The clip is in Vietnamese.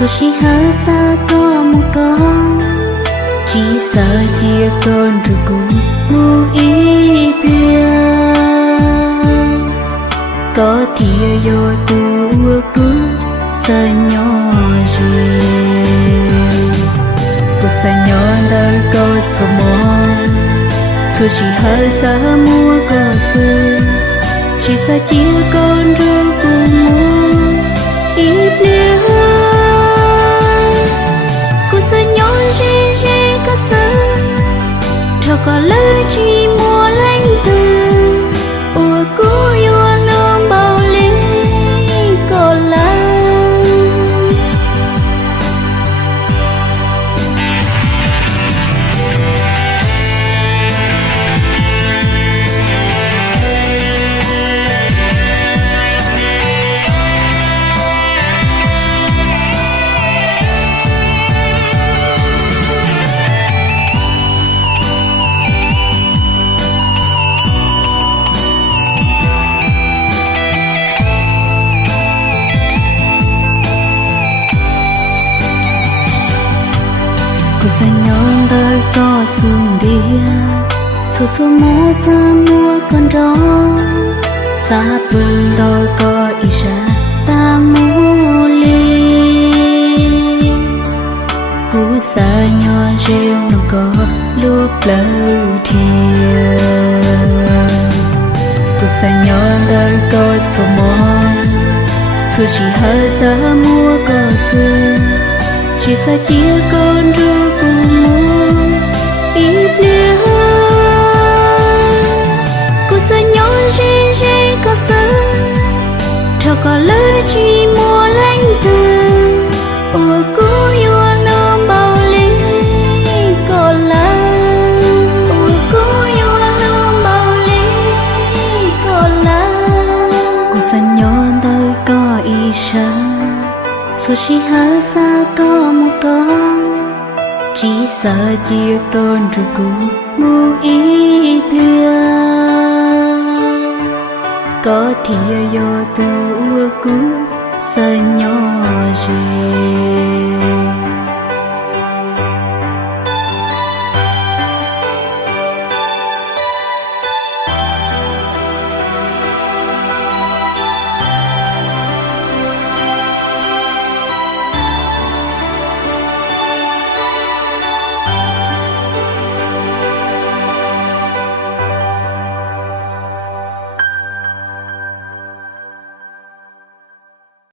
Thôi chỉ hở xa có một con, chỉ sợ chia con rồi cũng ngu ý bia. Có thìa vô tu cứ sợ nhỏ riêng, tôi sợ nhỏ đời có sợ mòn. Thôi chỉ hở xa mua có sự, chỉ sợ chia con rồi cũng ngu ý bia. Cho có lời chỉ mua lánh từ ủa cố yêu nương bao lý có lắm. Cô sẽ nhon đời có sương đĩa, số số mô xa mua con gió, xa phương đôi có ý ra ta mô ly. Cú xa nhon rêu nó có lúc lâu thiêng. Cô sẽ nhon đời có số mòn, số chỉ hơi xa mua có sương, chỉ sợ chia con rồi cùng môi ý bia. Cô sợ nhỏ rê có sợ, cho có lời chỉ mua lánh từ ủa cố yêu nôm bao lý có lắm. Ủa cố yêu nôm bao lý có lắm. Cô sợ nhỏ đời có ý sợ, số chỉ hở xa có một con, chỉ sợ chia con rồi cũng ngu ý bia. Có thìa vô tu cũng sợ nhỏ riêng.